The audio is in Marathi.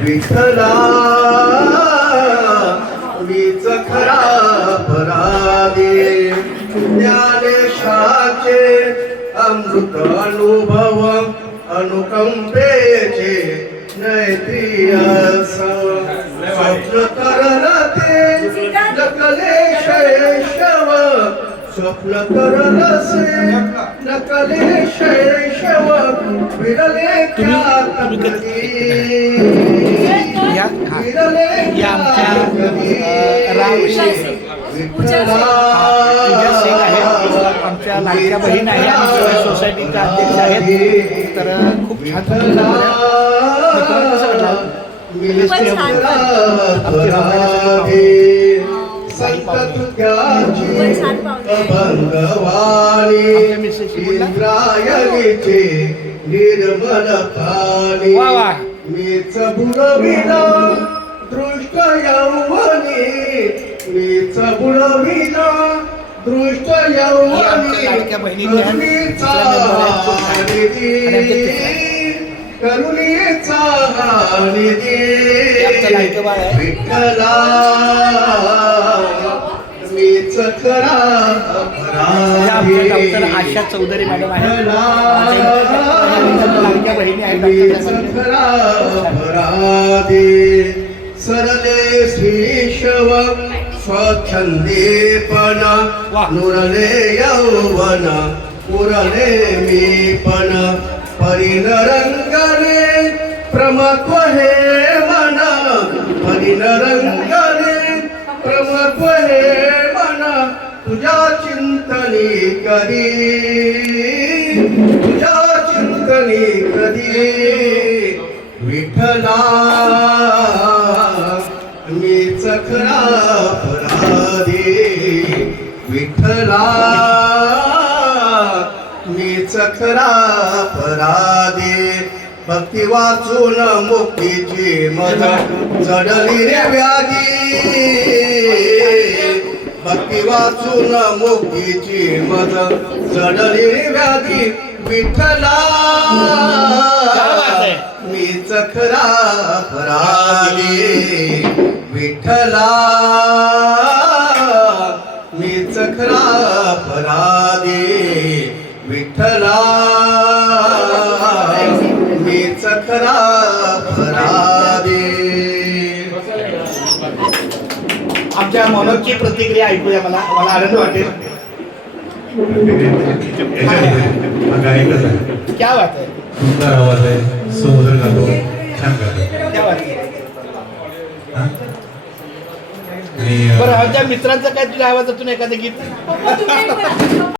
विठ्ठला मीच खरा परादे ज्ञानेशाचे अमृत अनुभव अनुकंपेचे नैत्रिय स्वप्न करल ते नकले शैशव स्वप्न करलसे नकले शैशव विरले त्या हा. या आमच्या, पूजा सिंग. आहेत. आमच्या लाडक्या बहीण आहे. आणि सोसायटीच्या अध्यक्ष आहेत. तर खूप छान? इंद्रायणीचे निर्मल पाणी. मीच बुडविला दृष्ट यौवनी. मीच बुडविला दृष्ट यौवनी. करुणीचा निधी. विठ्ठला मीच या आमच्या डॉक्टर आशा चौधरी मॅडम आहेत. माझ्या इतर लाडक्या बहिणी आहेत डॉक्टर अपराधी सरले श्रीशव स्वच्छंदीपण. नुरले यौवन उरले मीपण परिनरंगने प्रमत्व हे तुझ्या चिंतनी कधी? तुझ्या चिंतनी कधी? विठला मी चखरा अपराधी विठला मी चखरा अपराधी भक्ती वाचून मुक्तीची मदत चढली रे व्याधी. भक्ती वाचून मुक्तीची मज चढली व्याधी विठ्ठला. क्या बात है? मीच खरा अपराधी विठ्ठला. मीच खरा अपराधी विठ्ठला. आमच्या मनोजची प्रतिक्रिया ऐकूया मला. मला आनंद वाटेल. क्या बात आहे. सुंदर आवाज आहे सुमधुर गातो छान गातो क्या बात आहे. हा? आणि अं, बरं आमच्या मित्रांचं काय तुझ्या आवाजातून एखादं गीत?